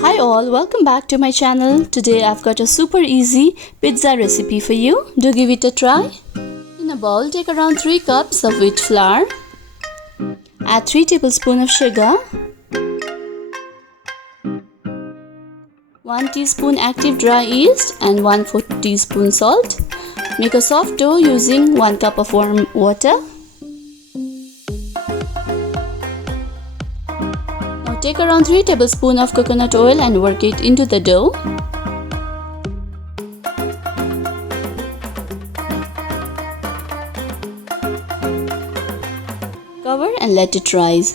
Hi all, welcome back to my channel. Today I've got a super easy pizza recipe for you. Do give it a try. In a bowl, take around 3 cups of wheat flour. Add 3 tablespoons of sugar, 1 teaspoon active dry yeast and 1/4 teaspoon salt. Make a soft dough using 1 cup of warm water. Take around 3 tablespoons of coconut oil and work it into the dough. Cover and let it rise.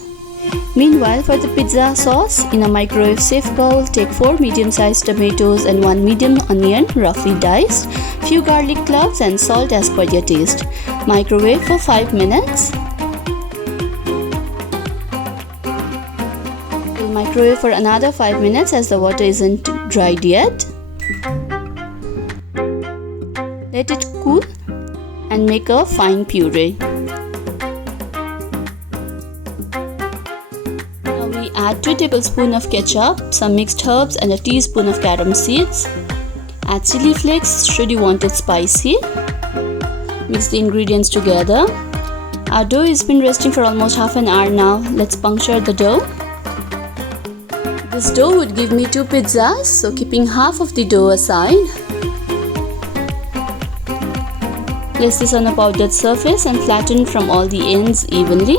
Meanwhile, for the pizza sauce, in a microwave-safe bowl, take 4 medium-sized tomatoes and 1 medium onion, roughly diced, few garlic cloves and salt as per your taste. Microwave for 5 minutes. Microwave for another 5 minutes as the water isn't dried yet. Let it cool and make a fine puree. Now we add 2 tablespoons of ketchup, some mixed herbs and a teaspoon of carom seeds. Add chili flakes should you want it spicy. Mix the ingredients together. Our dough has been resting for almost half an hour now. Let's puncture the dough. This dough would give me 2 pizzas, so keeping half of the dough aside. Place this on a powdered surface and flatten from all the ends evenly.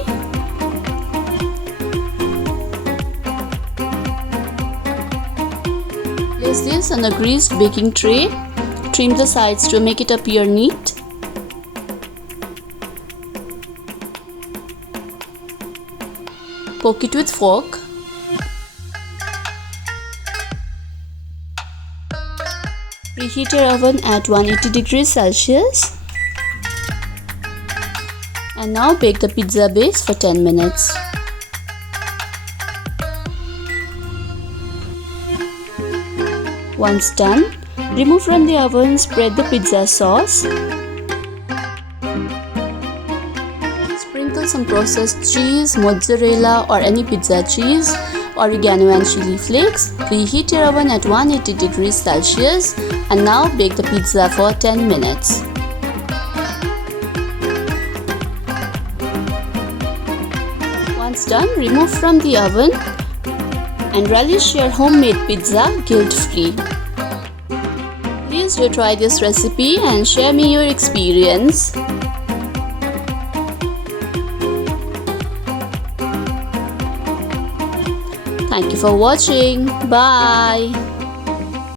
Place this on a greased baking tray. Trim the sides to make it appear neat. Poke it with fork. Preheat your oven at 180 degrees Celsius. And now bake the pizza base for 10 minutes. Once done, remove from the oven, spread the pizza sauce. Sprinkle some processed cheese, mozzarella or any pizza cheese, oregano and chili flakes. Preheat your oven at 180 degrees Celsius and now bake the pizza for 10 minutes. Once done, remove from the oven and relish your homemade pizza guilt-free. Please do try this recipe and share me your experience. Thank you for watching. Bye.